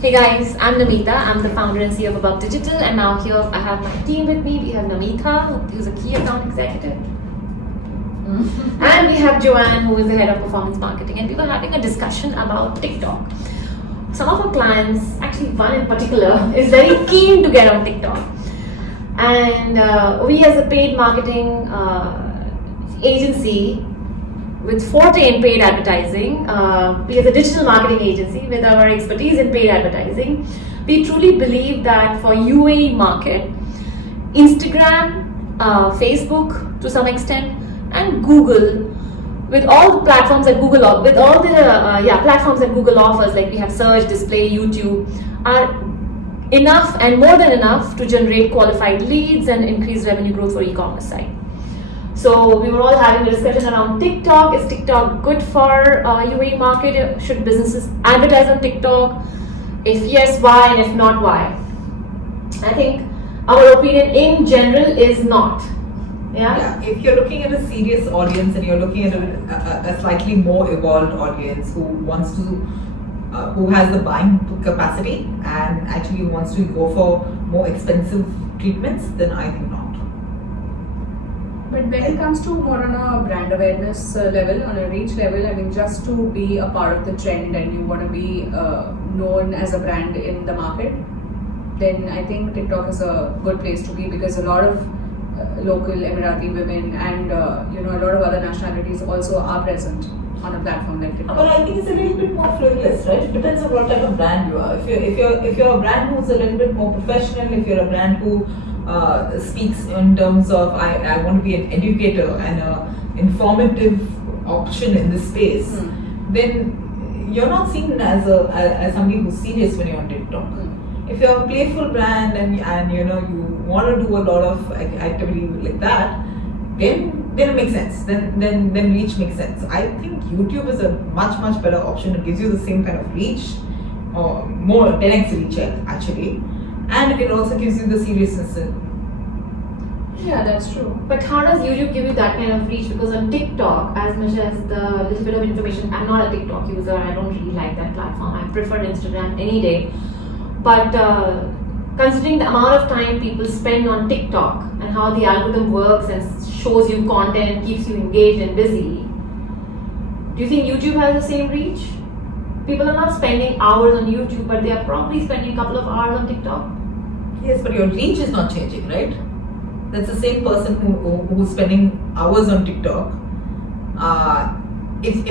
Hey guys, I'm Namita. I'm the founder and CEO of Above Digital, and now here I have my team with me. We have Namita, who's a key account executive, and we have Joanne, who is the head of performance marketing. And we were having a discussion about TikTok. Some of our clients, actually one in particular, is very keen to get on TikTok, and we as a paid marketing agency with forte in paid advertising, we as a digital marketing agency with our expertise in paid advertising, we truly believe that for UAE market, Instagram, Facebook to some extent, and Google, with all the platforms that Google platforms that Google offers, like we have search, display, YouTube, are enough and more than enough to generate qualified leads and increase revenue growth for e-commerce site. So we were all having a discussion around TikTok. Is TikTok good for UAE market? Should businesses advertise on TikTok? If yes, why? And if not, why? I think our opinion in general is not. Yeah, if you're looking at a serious audience and you're looking at a slightly more evolved audience who has the buying capacity and actually wants to go for more expensive treatments, then I think not. But when it comes to more on a brand awareness level, on a reach level, I mean, just to be a part of the trend and you want to be known as a brand in the market, then I think TikTok is a good place to be, because a lot of local Emirati women and a lot of other nationalities also are present on a platform like TikTok. But I think it's a little bit more frivolous, right? It depends on what type of brand you are. If you're a brand who's a little bit more professional, if you're a brand who speaks in terms of I want to be an educator and an informative option in this space, then you're not seen as somebody who's serious when you're on TikTok. If you're a playful brand and you want to do a lot of activity like that, then it makes sense. Then reach makes sense. I think YouTube is a much better option. It gives you the same kind of reach, or more 10x reach actually. And it also gives you the seriousness. Yeah, that's true. But how does YouTube give you that kind of reach? Because on TikTok, as much as the little bit of information, I'm not a TikTok user. I don't really like that platform. I prefer Instagram any day. But considering the amount of time people spend on TikTok and how the algorithm works and shows you content, keeps you engaged and busy, do you think YouTube has the same reach? People are not spending hours on YouTube, but they are probably spending a couple of hours on TikTok. Yes, but your reach is not changing, right? That's the same person who's spending hours on TikTok. If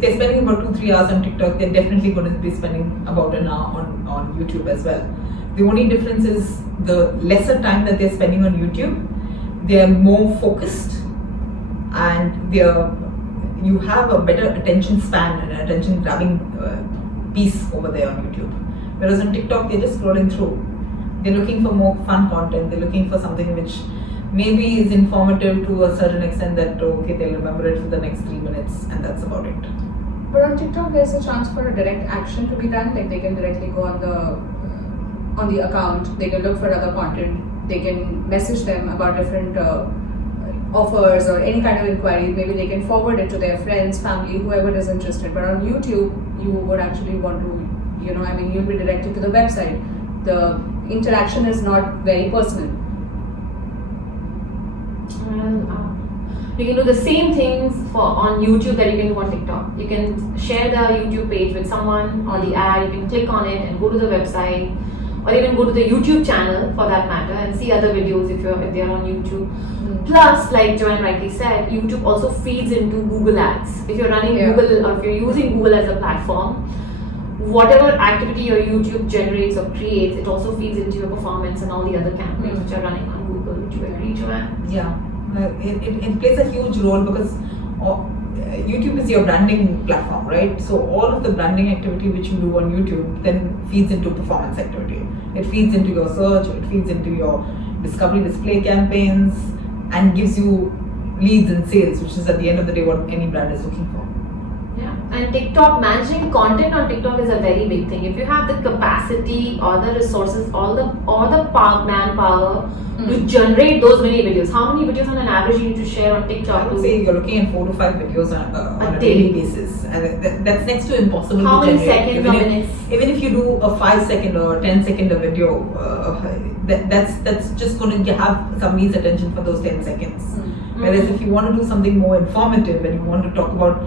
they're spending about 2-3 hours on TikTok, they're definitely going to be spending about an hour on YouTube as well. The only difference is the lesser time that they're spending on YouTube, they're more focused, and you have a better attention span and attention grabbing piece over there on YouTube. Whereas on TikTok, they're just scrolling through. They're looking for more fun content. They're looking for something which maybe is informative to a certain extent that they'll remember it for the next 3 minutes, and that's about it. But on TikTok, there's a chance for a direct action to be done. Like they can directly go on the account. They can look for other content. They can message them about different offers or any kind of inquiry. Maybe they can forward it to their friends, family, whoever is interested. But on YouTube, you would actually want to, you'll be directed to the website. The interaction is not very personal. You can do the same things on YouTube that you can do on TikTok. You can share the YouTube page with someone or the ad. You can click on it and go to the website, or even go to the YouTube channel for that matter and see other videos if they're on YouTube. Plus, like Joanne rightly said, YouTube also feeds into Google Ads. If you're running Google, or if you're using Google as a platform, whatever activity your YouTube generates or creates, it also feeds into your performance and all the other campaigns which are running on Google. Would you agree, Joanne? Yeah, it plays a huge role because YouTube is your branding platform, right? So all of the branding activity which you do on YouTube then feeds into performance activity. It feeds into your search, it feeds into your discovery display campaigns, and gives you leads and sales, which is at the end of the day what any brand is looking for. Yeah, and TikTok, managing content on TikTok is a very big thing. If you have the capacity or the resources, or the manpower to generate those many videos, how many videos on an average you need to share on I TikTok? would say you're looking at 4 to 5 videos on a daily basis, and that's next to impossible How to many generate. seconds or minutes? Even if you do a 5-second or 10-second video, that's just going to have somebody's attention for those 10 seconds. Whereas if you want to do something more informative and you want to talk about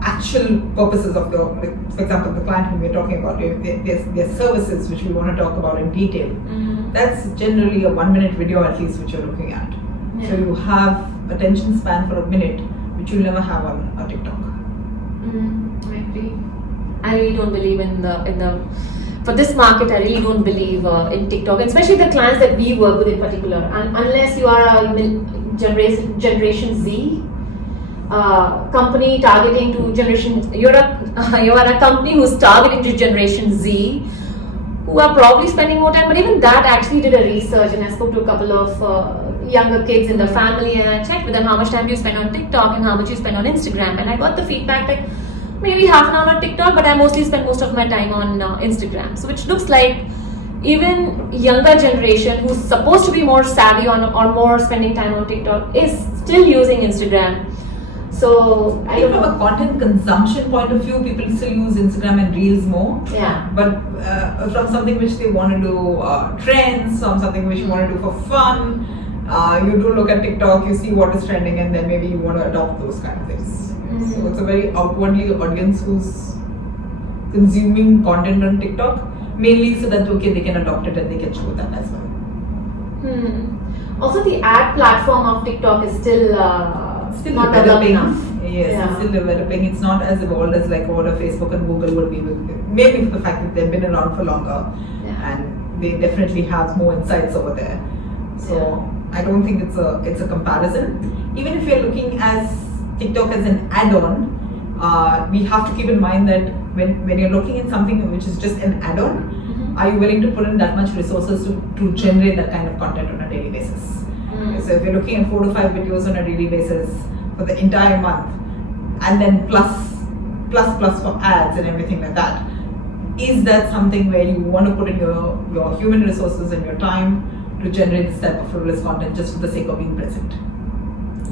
actual purposes of for example, the client whom we're talking about, their services which we want to talk about in detail, that's generally a 1-minute video at least which you're looking at. Yeah. So you have attention span for a minute which you'll never have on a TikTok. I agree. I really don't believe in the for this market. I really don't believe in TikTok, and especially the clients that we work with in particular. And unless you are a Generation Z company targeting to generation, you are a company who's targeting to Generation Z, who are probably spending more time. But even that actually did a research, and I spoke to a couple of younger kids in the family, and I checked with them how much time do you spend on TikTok and how much you spend on Instagram, and I got the feedback that maybe half an hour on TikTok, but I mostly spend most of my time on Instagram. So which looks like even younger generation who's supposed to be more savvy on or more spending time on TikTok is still using Instagram. So I think from a content consumption point of view, people still use Instagram and Reels more. Yeah. But from something which they want to do trends, from something which you want to do for fun, you do look at TikTok, you see what is trending, and then maybe you want to adopt those kind of things. So it's a very outwardly audience who's consuming content on TikTok, mainly so that they can adopt it and they can show that as well. Also, the ad platform of TikTok is still not developing enough. Yes, Yeah. it's still developing. It's not as evolved as like what a Facebook and Google would be, mainly for the fact that they've been around for longer, Yeah. and they definitely have more insights over there. So I don't think it's a comparison. Even if you're looking as TikTok as an add-on, we have to keep in mind that when you're looking at something which is just an add-on, are you willing to put in that much resources to generate that kind of content on a daily basis? So if you're looking at 4 to 5 videos on a daily basis for the entire month, and then plus for ads and everything like that, is that something where you want to put in your human resources and your time to generate this type of frivolous content just for the sake of being present?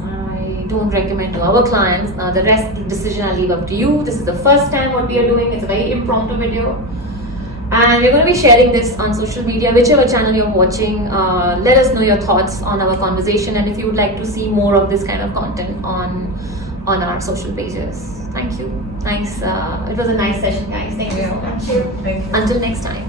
I don't recommend to our clients. Now the rest of the decision I leave up to you. This is the first time what we are doing. It's a very impromptu video, and we're going to be sharing this on social media, whichever channel you're watching. Let us know your thoughts on our conversation, and if you would like to see more of this kind of content on our social pages. Thank you. Nice. It was a nice session, guys. Thank you so much. Thank you. Until next time.